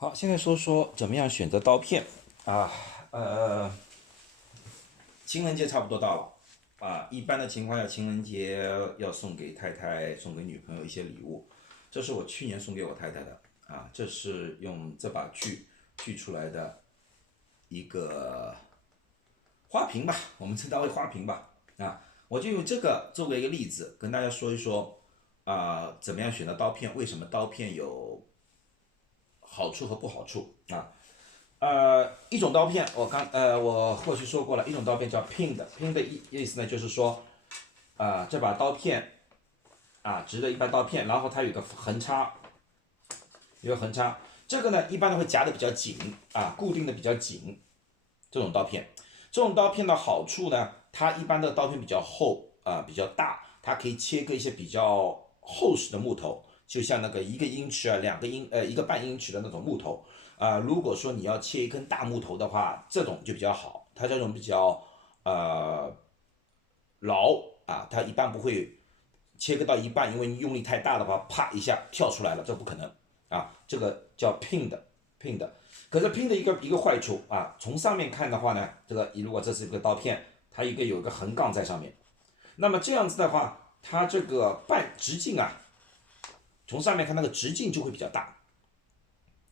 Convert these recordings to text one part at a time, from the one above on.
好，现在说说怎么样选择刀片啊？情人节差不多到了啊，一般的情况下，情人节要送给太太、送给女朋友一些礼物。这是我去年送给我太太的啊，这是用这把锯出来的一个花瓶吧，我们称它为花瓶吧。啊，我就用这个作为一个例子，跟大家说一说怎么样选择刀片，为什么刀片有好处和不好处啊。一种刀片，我过去说过了，一种刀片叫 pin 的意思呢，就是说，这把刀片直的一般刀片，然后它有一个横插，这个呢一般都会夹的比较紧固定的比较紧。这种刀片，这种刀片的好处呢，它一般的刀片比较厚比较大，它可以切割一些比较厚实的木头，就像那个1个英尺1个半英尺的那种木头。如果说你要切一根大木头的话，这种就比较好，它这种比较牢它一般不会切割到一半，因为你用力太大的话，啪一下跳出来了，这不可能这个叫 pin 的。可是 pin 的一个坏处从上面看的话呢，如果这是一个刀片，它有一个横杠在上面，那么这样子的话，它这个直径从上面看那个直径就会比较大，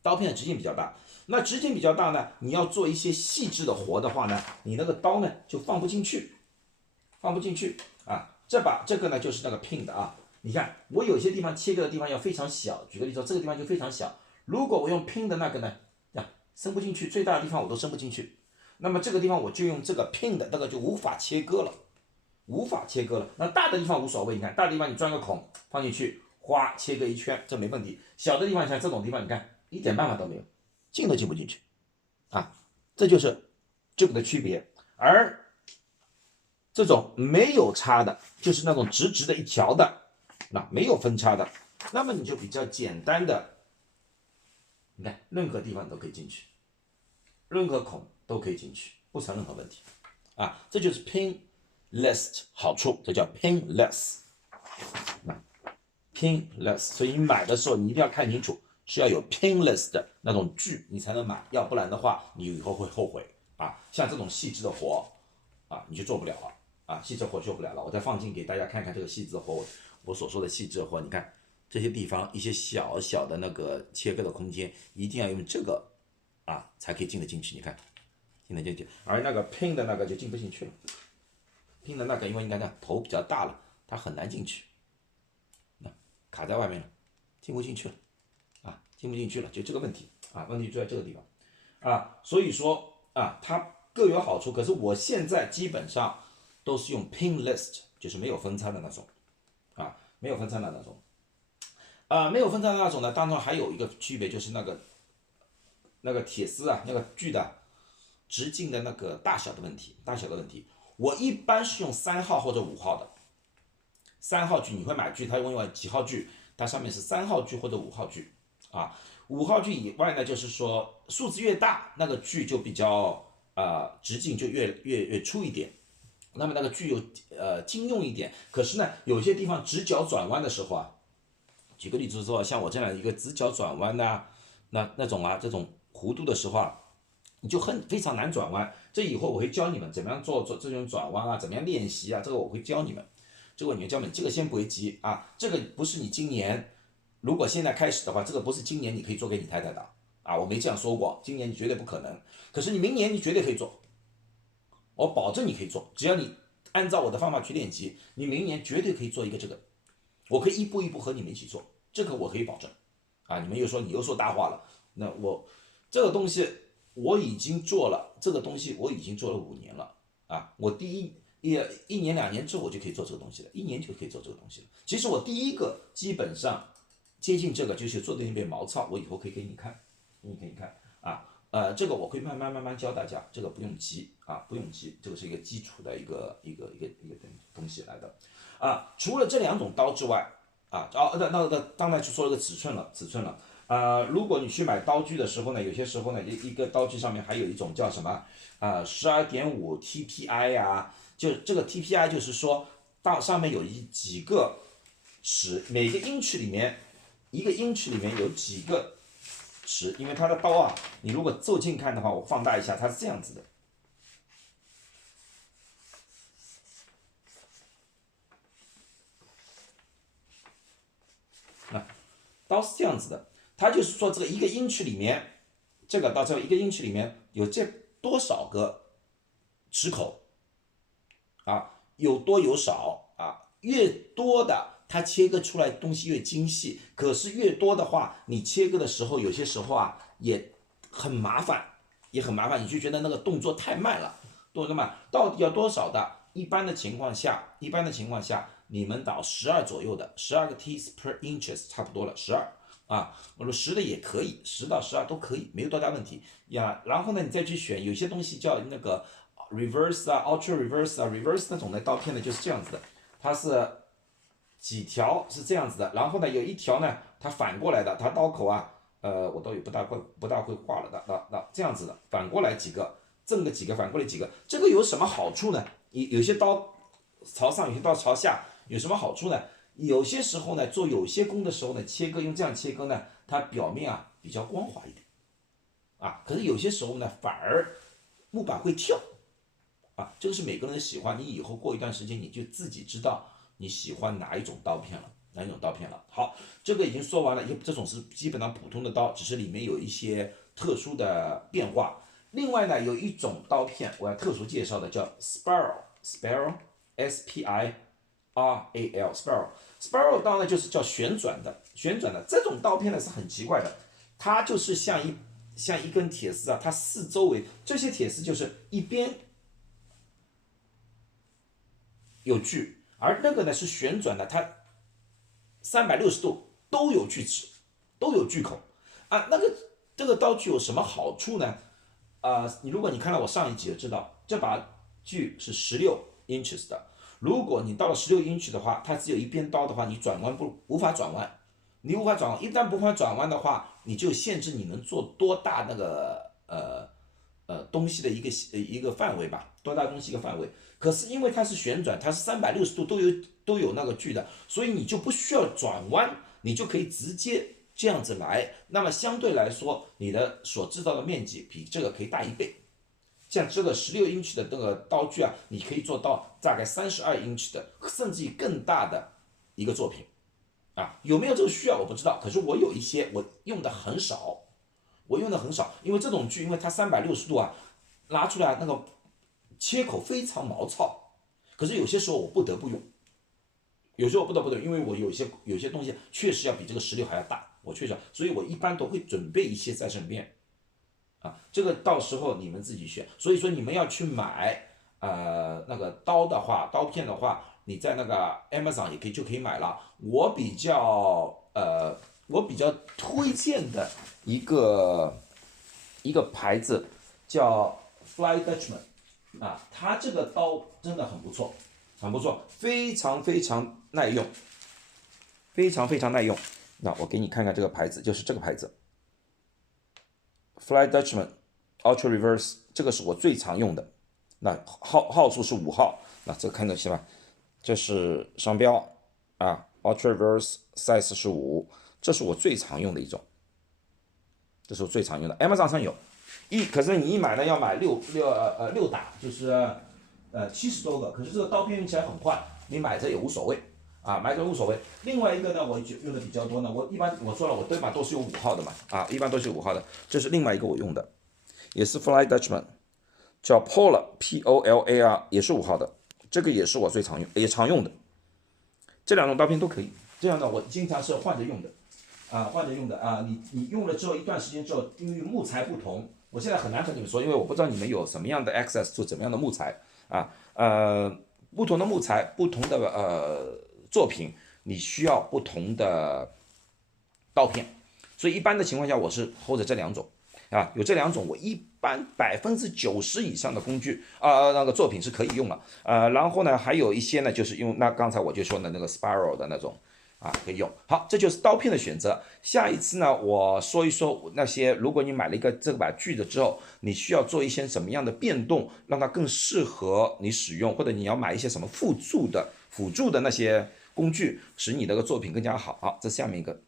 刀片的直径比较大。那直径比较大呢，你要做一些细致的活的话呢，你那个刀呢就放不进去，这个呢就是那个 pin 的你看我有些地方切割的地方要非常小，举个例子说，这个地方就非常小，如果我用 pin 的那个呢，伸不进去，最大的地方我都伸不进去，那么这个地方我就用这个 pin 的那个就无法切割了。那大的地方无所谓，你看大的地方你钻个孔放进去，哗切割一圈，这没问题。小的地方像这种地方，你看一点办法都没有，进都进不进去这就是这个的区别。而这种没有插的，就是那种直直的一条的，没有分叉的，那么你就比较简单的，你看任何地方都可以进去，任何孔都可以进去，不成任何问题这就是 pinless 好处，这叫 pinless，所以你买的时候你一定要看清楚，是要有 pinless 的那种锯你才能买，要不然的话你以后会后悔像这种细致的活你就做不了了细致活做不了了。我再放进给大家看看这个细致活，我所说的细致活，你看这些地方一些小小的那个切割的空间，一定要用这个才可以进得进去，你看进得进去，而那个 pin 的那个就进不进去了。pin 的那个因为你看它头比较大了，它很难进去，卡在外面了，进不进去了进不进去了，就这个问题问题就在这个地方所以说它各有好处，可是我现在基本上都是用 pinless， 就是没有分叉的那种没有分叉的那种没有分叉的那种呢，当中还有一个区别就是那个铁丝那个锯的直径的那个大小的问题，我一般是用3号或者5号的。3号锯你会买锯，它用几号锯，它上面是3号锯或者5号锯5号锯以外呢，就是说数字越大，那个锯就比较直径就越粗一点，那么那个锯有经用一点。可是呢，有些地方直角转弯的时候举个例子说，像我这样一个直角转弯那种这种弧度的时候你就非常难转弯。这以后我会教你们怎么样做这种转弯怎么样练习这个我会教你们。这个先不会急这个不是你今年，如果现在开始的话，这个不是今年你可以做给你太太的我没这样说过，今年你绝对不可能。可是你明年你绝对可以做，我保证你可以做，只要你按照我的方法去练习，你明年绝对可以做一个这个，我可以一步一步和你们一起做，这个我可以保证你们你又说大话了，那这个东西我已经做了，这个东西我已经做了5年了我一年2年之后我就可以做这个东西了，1年就可以做这个东西了。其实我第一个基本上接近这个就是做的那边毛糙，我以后可以给你看，这个我会慢慢教大家，这个不用急不用急，这个是一个基础的一个东西来的除了这2种刀之外那当然就说了个尺寸了。如果你去买刀具的时候呢，有些时候呢，一个刀具上面还有一种叫什么12.5 TPI 就这个 TPI 就是说上面有几个尺，每个英尺里面1个英尺里面有几个实，因为它的刀啊，你如果就近看的话，我放大一下，它是这样子的。啊，刀是这样子的，它就是说这个1个英尺里面，这个到这1个英尺里面有这多少个齿口啊？有多有少啊？越多的它切割出来东西越精细，可是越多的话，你切割的时候有些时候啊也很麻烦，你就觉得那个动作太慢了，动作慢，到底要多少的？一般的情况下，你们到12左右的，12个 teeth per inches 差不多了，12啊，我说10的也可以，10到12都可以，没有多大问题呀。然后呢，你再去选，有些东西叫那个 reverse 啊，ultra reverse 啊，reverse 那种的刀片呢就是这样子的，它是几条是这样子的，然后呢有一条呢它反过来的，它刀口啊，我都也不大会画了的，那这样子的，反过来几个，正个几个，反过来几个，这个有什么好处呢？有些刀朝上，有些刀朝下，有什么好处呢？有些时候呢，做有些工的时候呢，切割用这样切割呢，它表面啊比较光滑一点啊。可是有些时候呢，反而木板会跳啊。这个是每个人的喜欢，你以后过一段时间你就自己知道你喜欢哪一种刀片了，好，这个已经说完了，这种是基本上普通的刀，只是里面有一些特殊的变化。另外呢，有一种刀片我要特殊介绍的，叫 Spiral S P I R A L Spiral 刀呢就是叫旋转的这种刀片呢是很奇怪的，它就是像一根铁丝啊，它四周围这些铁丝就是一边有锯，而那个呢是旋转的，它360度都有锯齿，都有锯口啊。这个刀具有什么好处呢？如果你看到我上一集就知道，这把锯是16 inches 的。如果你到了16 inch 的话，它只有一边刀的话，你转弯无法转弯，一旦无法转弯的话，你就限制你能做多大那个东西的一个范围吧，多大东西一个范围。可是因为它是旋转，它是360度都有那个锯的，所以你就不需要转弯，你就可以直接这样子来。那么相对来说，你的所制造的面积比这个可以大1倍。像这个16 inch 的那个刀具啊，你可以做到大概32 inch 的，甚至于更大的一个作品啊。有没有这个需要我不知道，可是我有一些我用的很少，因为这种锯，因为它360度啊，拿出来那个切口非常毛糙，可是有些时候我不得不用，因为我有些东西确实要比这个16还要大，我确实，所以我一般都会准备一些在身边。这个到时候你们自己选。所以说你们要去买那个刀片的话，你在那个 Amazon 就可以买了。我比较推荐的一个牌子叫 Fly Dutchman 啊，它这个刀真的很不错，非常非常耐用，那我给你看看这个牌子，就是这个牌子。Fly Dutchman Ultra Reverse 这个是我最常用的，那号数是5号，那这个看得清吧？这是商标啊 ，Ultra Reverse size 是5，这是我最常用的一种，Amazon 上有，可是你一买呢要买6打，就是70多个，可是这个刀片用起来很快，你买着也无所谓。另外一个呢，我用的比较多呢，我说了，我对吧都是有5号的嘛，一般都是有5号的。这是另外一个我用的，也是 Fly Dutchman， 叫 Polar P-O-L-A-R， 也是5号的，这个也是我最常用的。这2种刀片都可以，这样呢我经常是换着用的，你用了之后一段时间之后，因为木材不同，我现在很难和你们说，因为我不知道你们有什么样的 access 做怎么样的木材不同的木材，不同的作品，你需要不同的刀片，所以一般的情况下我是 hold 着这2种有这2种，我一般90%以上的工具那个作品是可以用了然后呢还有一些呢就是用那刚才我就说的那个 Spiral 的那种可以用。好，这就是刀片的选择。下一次呢，我说一说那些，如果你买了这把锯子之后，你需要做一些什么样的变动，让它更适合你使用，或者你要买一些什么辅助的那些工具，使你的作品更加好。好，这下面一个。